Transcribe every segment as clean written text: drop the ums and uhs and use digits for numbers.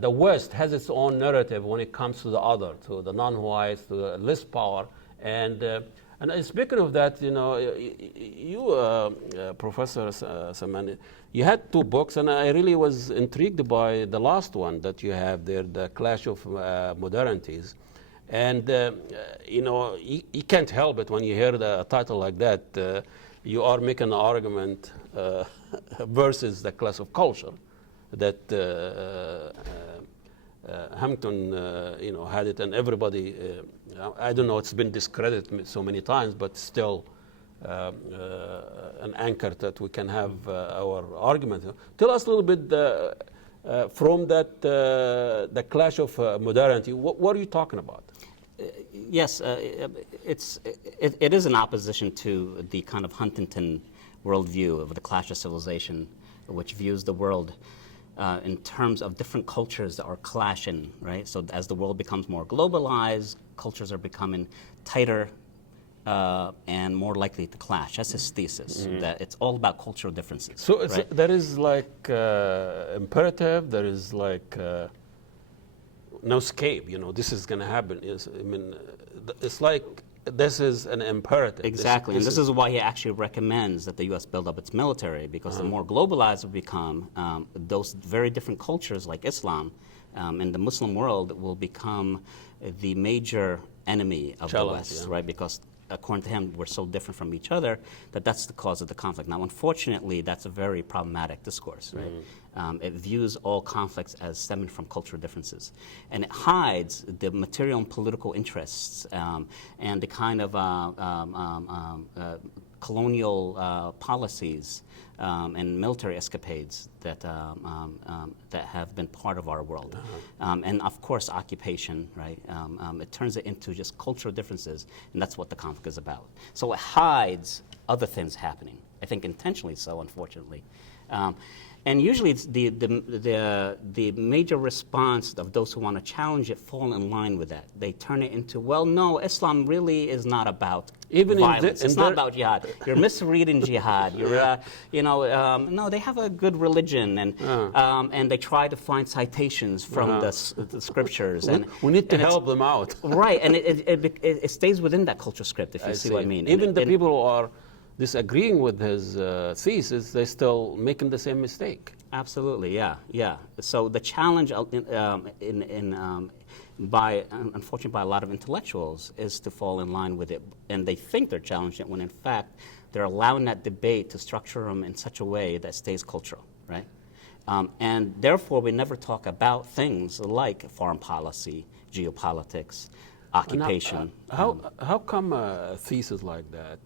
the West has its own narrative when it comes to the other, to the non-whites, to the less power. And speaking of that, Professor Samman, you had two books, and I really was intrigued by the last one that you have there, The Clash of Modernities. And, you can't help it when you hear the title like that. You are making an argument versus the clash of culture that Hampton, had it, and everybody, I don't know, it's been discredited so many times, but still an anchor that we can have our argument. Tell us a little bit from that, the clash of modernity, what are you talking about? Yes, it is an opposition to the kind of Huntington worldview of the clash of civilization, which views the world in terms of different cultures that are clashing, right? So as the world becomes more globalized, cultures are becoming tighter and more likely to clash. That's his thesis, that it's all about cultural differences. So right? there is like imperative, there is like no escape, this is going to happen. It's like this is an imperative. Exactly, and this is why he actually recommends that the U.S. build up its military, because the more globalized we become, those very different cultures like Islam and the Muslim world will become the major enemy of the West, right? Because according to him, we're so different from each other that's the cause of the conflict. Now, unfortunately, that's a very problematic discourse, right? It views all conflicts as stemming from cultural differences. And it hides the material and political interests and the kind of colonial policies and military escapades that that have been part of our world, and of course occupation, right? It turns it into just cultural differences, and that's what the conflict is about. So it hides other things happening. I think intentionally so, unfortunately. And usually it's the major response of those who want to challenge it fall in line with that. They turn it into, well, no, Islam really is not about violence. It's not about jihad. You're misreading jihad. You're, no, they have a good religion, and they try to find citations from the scriptures. We need to help them out. Right, and it stays within that cultural script, if you see what I mean. Even the people who are disagreeing with his thesis, they're still making the same mistake. Absolutely, yeah. So the challenge unfortunately, by a lot of intellectuals is to fall in line with it, and they think they're challenging it when in fact they're allowing that debate to structure them in such a way that stays cultural, right? And therefore, we never talk about things like foreign policy, geopolitics, occupation. How come a thesis like that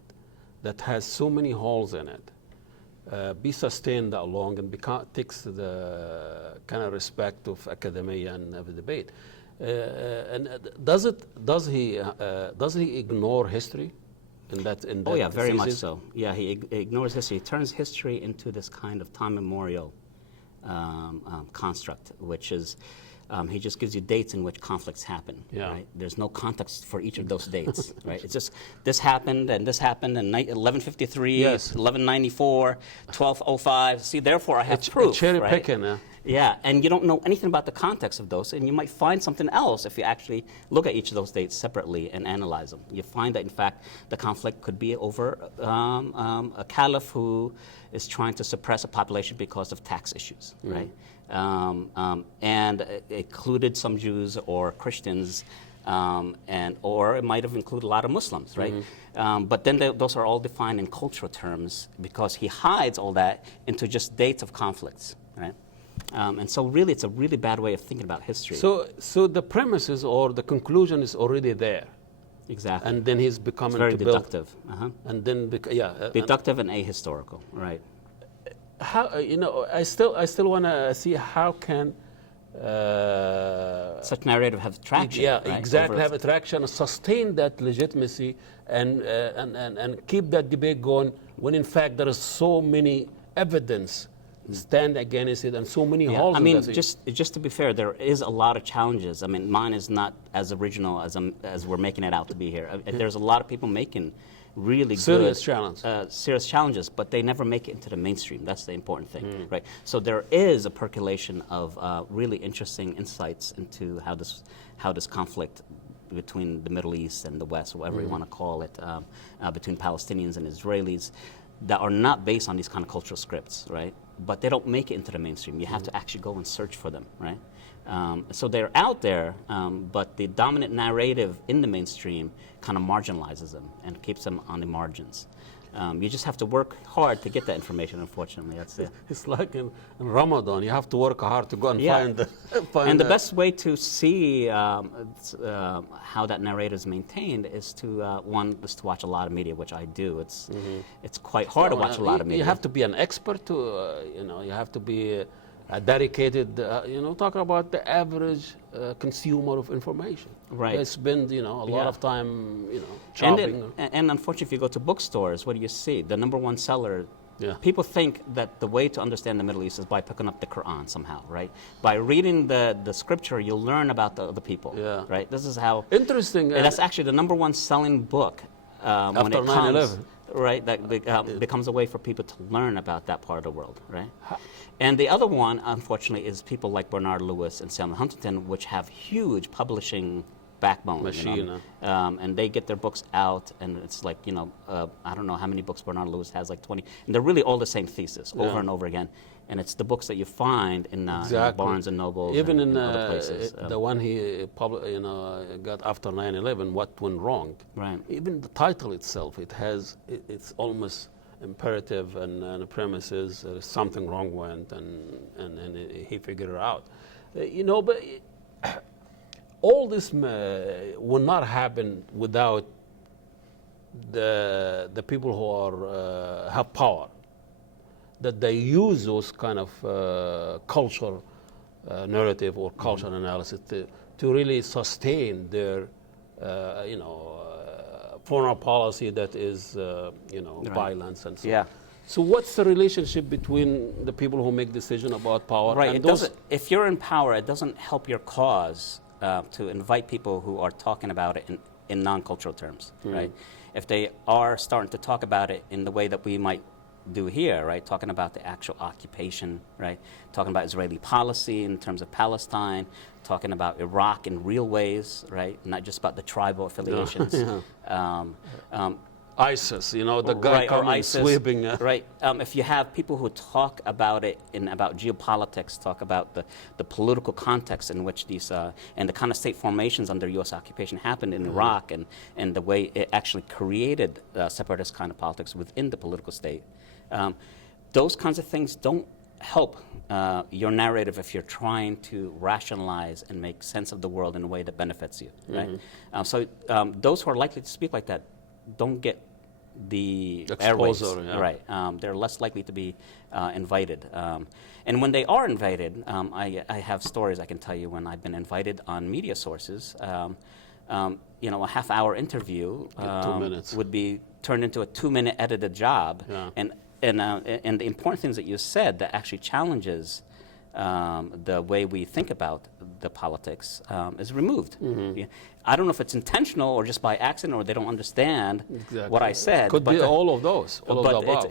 has so many holes in it, be sustained that long and takes the kind of respect of academia and of the debate? And does he ignore history in that? Oh yeah, very much so. Yeah, he ignores history. He turns history into this kind of time memorial construct, which is. He just gives you dates in which conflicts happen. Yeah. Right? There's no context for each of those dates. Right? It's just this happened and this happened in 1153, yes. 1194, 1205. See, therefore I have proof. Cherry right? picking. Yeah, and you don't know anything about the context of those, and you might find something else if you actually look at each of those dates separately and analyze them. You find that, in fact, the conflict could be over a caliph who is trying to suppress a population because of tax issues, right? And it included some Jews or Christians, or it might have included a lot of Muslims, right? But then those are all defined in cultural terms because he hides all that into just dates of conflicts, right? And so really, it's a really bad way of thinking about history. So the premises or the conclusion is already there. Exactly. And then he's becoming very deductive. And then deductive and ahistorical, right? How I still want to see how can such narrative have traction. Yeah, right? exactly. Have attraction, sustain that legitimacy, and keep that debate going when in fact there is so many evidence stand against it and so many holes. I mean, in that just to be fair, there is a lot of challenges. I mean, mine is not as original as we're making it out to be here. There's a lot of people making really serious good, challenge. Serious challenges, but they never make it into the mainstream. That's the important thing, right? So there is a percolation of really interesting insights into how this conflict between the Middle East and the West, whatever you want to call it, between Palestinians and Israelis, that are not based on these kind of cultural scripts, right? But they don't make it into the mainstream. You have to actually go and search for them, right? So they're out there, but the dominant narrative in the mainstream kind of marginalizes them and keeps them on the margins. You just have to work hard to get that information, unfortunately. That's it. It's like in Ramadan, you have to work hard to go and find the... And the best way to see how that narrative is maintained is to, one, is to watch a lot of media, which I do. It's quite hard to watch a lot of media. You have to be an expert to, you have to be a dedicated, talking about the average consumer of information. Right. They spend, a lot of time, shopping. And unfortunately, if you go to bookstores, what do you see? The number one seller, people think that the way to understand the Middle East is by picking up the Quran somehow, right? By reading the scripture, you'll learn about the other people, right? This is how... Interesting. And that's actually the number one selling book when it comes, 9/11. right? That becomes a way for people to learn about that part of the world, right? And the other one, unfortunately, is people like Bernard Lewis and Samuel Huntington, which have huge publishing backbone. Machine. And they get their books out, and it's like, I don't know how many books Bernard Lewis has, like 20. And they're really all the same thesis over and over again. And it's the books that you find in Barnes and Noble, even and other places. The one he got after 9/11, What Went Wrong. Right. Even the title itself, it's almost imperative and premises something wrong went, and he figured it out. But all this will not happen without the people who have power, that they use those kind of culture narrative or cultural analysis to really sustain their foreign policy that is violence and so on. So what's the relationship between the people who make decisions about power? Right. And if you're in power, it doesn't help your cause to invite people who are talking about it in non-cultural terms, right? If they are starting to talk about it in the way that we might do here, right? Talking about the actual occupation, right? Talking about Israeli policy in terms of Palestine, talking about Iraq in real ways, right? Not just about the tribal affiliations. ISIS, the guy coming sweeping. Right. If you have people who talk about it about geopolitics, talk about the political context in which these and the kind of state formations under U.S. occupation happened in Iraq, and the way it actually created separatist kind of politics within the political state, those kinds of things don't help your narrative if you're trying to rationalize and make sense of the world in a way that benefits you, right? So those who are likely to speak like that don't get the exposure, airwaves, right? They're less likely to be invited. And when they are invited, I have stories I can tell you when I've been invited on media sources. A half-hour interview 2 minutes would be turned into a 2-minute edited job. And the important things that you said that actually challenges the way we think about the politics is removed. I don't know if it's intentional or just by accident or they don't understand what I said. Could be all of those.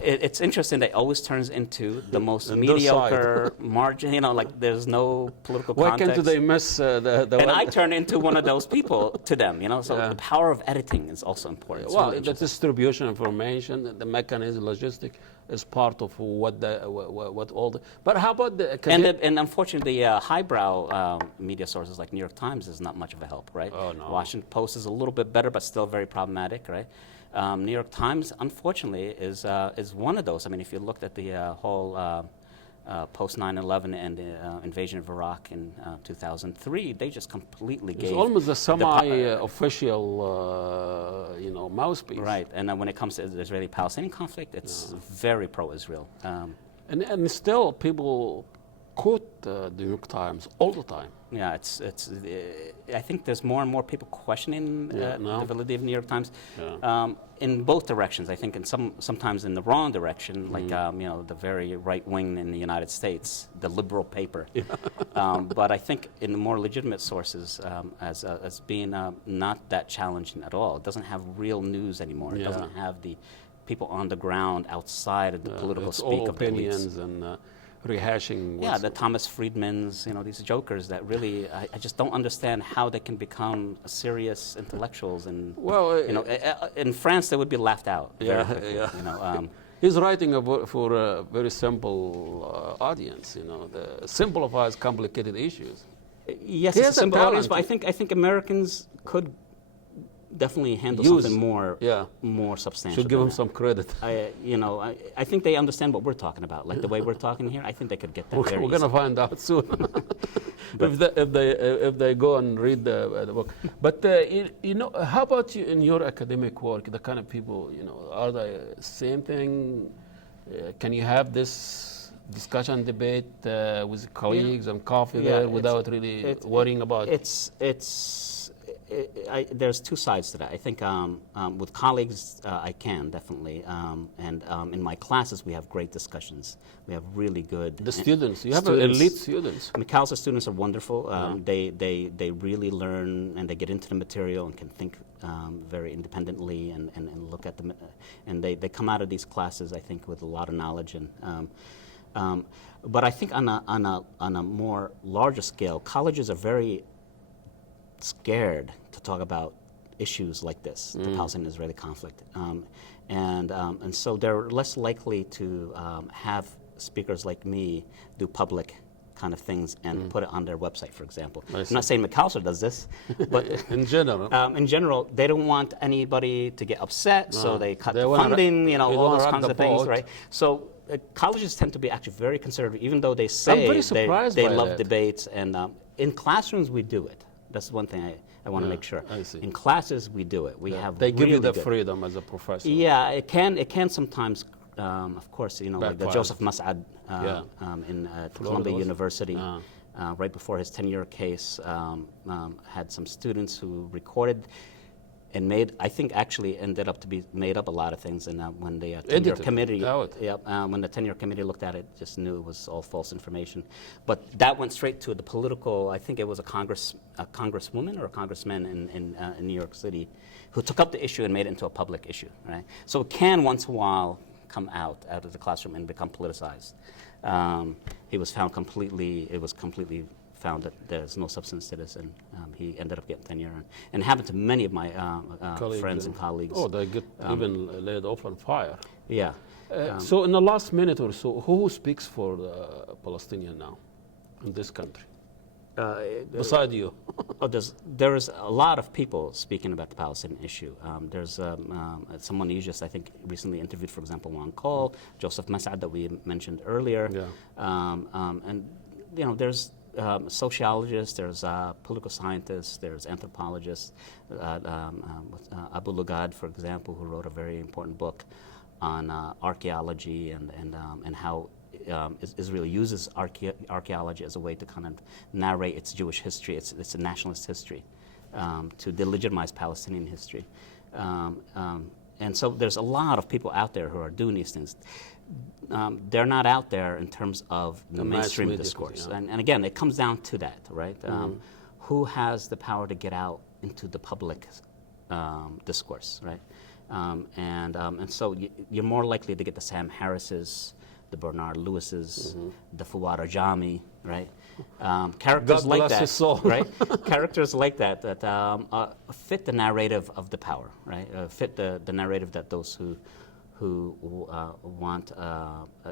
It's interesting that it always turns into the most mediocre margin, like there's no political context. Why can't they miss the And I turn into one of those people to them, so the power of editing is also important. It's really the distribution of information, the mechanism, logistic is part of but how about and unfortunately the highbrow media sources like New York Times is not much of a help, right? Oh, no. Washington Post is a little bit better, but still very problematic, right? New York Times, unfortunately, is one of those. I mean, if you looked at the whole post 9/11 and the invasion of Iraq in 2003, they just completely gave. It's almost a semi-official, mouthpiece. Right, and when it comes to the Israeli-Palestinian conflict, it's very pro-Israel. And still, people quote the New York Times all the time. Yeah, I think there's more and more people questioning the validity of the New York Times, in both directions. I think, sometimes in the wrong direction, like the very right wing in the United States, the liberal paper. But I think in the more legitimate sources, as being not that challenging at all. It doesn't have real news anymore. It doesn't have the people on the ground outside of the political speak all of the opinions elites. and rehashing. Yeah, the Thomas Friedmans, these jokers that really, I just don't understand how they can become serious intellectuals. And in France, they would be laughed out. Very quickly, He's writing for a very simple audience. Simplifies complicated issues. Yes, it's a simple audience, but I think Americans could definitely handle something more substantial. Should give them some credit. I think they understand what we're talking about. Like the way we're talking here, I think they could get that. We're going to find out soon if they go and read the book. But how about you in your academic work? The kind of people, are they same thing? Can you have this discussion, debate with colleagues and coffee there without really worrying about there's two sides to that. I think with colleagues, I can definitely, and in my classes, we have great discussions. We have really good. The students, you have elite students. Macalester students are wonderful. They really learn and they get into the material and can think very independently and look at them, and they come out of these classes, I think, with a lot of knowledge but I think on a more larger scale, colleges are very scared to talk about issues like this, the Palestinian-Israeli conflict, and so they're less likely to have speakers like me do public kind of things and put it on their website, for example. I'm not saying Macalester does this, but in general, they don't want anybody to get upset, so they cut the funding, all those kinds of things, right? So colleges tend to be actually very conservative, even though they say they love debates, and in classrooms we do it. That's one thing I want to make sure. I see. In classes, we do it. They give you the freedom as a professor. Yeah, it can sometimes, of course, like the Joseph Mas'ad in Columbia University, right before his tenure case, had some students who recorded and ended up to be made up a lot of things. And when the tenure committee, when the tenure committee looked at it, just knew it was all false information. But that went straight to the political. I think it was a congresswoman or a congressman in New York City, who took up the issue and made it into a public issue. Right. So it can once in a while come out of the classroom and become politicized. He was found completely. It was completely found that there's no substance to this, and he ended up getting tenure. And it happened to many of my friends and colleagues. Oh, they get even laid off on fire. Yeah. So in the last minute or so, who speaks for the Palestinian now in this country? Beside you? There is a lot of people speaking about the Palestinian issue. There's someone you just, I think, recently interviewed, for example, Juan Cole, Joseph Mas'ad that we mentioned earlier. And there's sociologists, there's political scientists, there's anthropologists. Abu Lugad, for example, who wrote a very important book on archaeology and how Israel uses archaeology as a way to kind of narrate its Jewish history, its nationalist history, to delegitimize Palestinian history. And so there's a lot of people out there who are doing these things. They're not out there in terms of the mainstream discourse. And again, it comes down to that, right? Who has the power to get out into the public discourse, right? And so you're more likely to get the Sam Harris's, the Bernard Lewis's, the Fuad Rajami, right? Characters like that, right? Characters like that fit the narrative of the power, right? Fit the narrative that those who want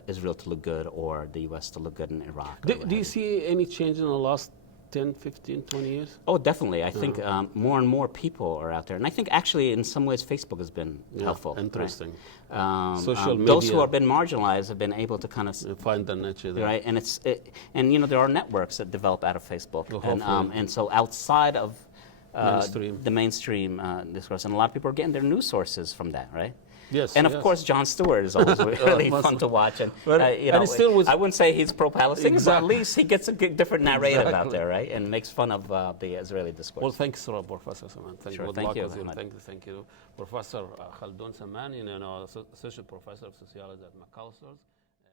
Israel to look good or the U.S. to look good in Iraq. Do you see any change in the last 10, 15, 20 years? Oh, definitely. I think more and more people are out there. And I think actually in some ways Facebook has been helpful. Interesting. Right? Social media. Those who have been marginalized have been able to kind of find the niche there. Right, and there are networks that develop out of Facebook. And so outside of the mainstream discourse, and a lot of people are getting their news sources from that, right? Yes, and of yes. course, Jon Stewart is always really fun to watch. And, you know, I wouldn't say he's pro-Palestinian, but at least he gets a different narrative out there, right? And makes fun of the Israeli discourse. Well, thanks, Professor Samman. Thank you. Thank you. Thank you, Professor Khaldoun Samman, associate professor of sociology at Macalester.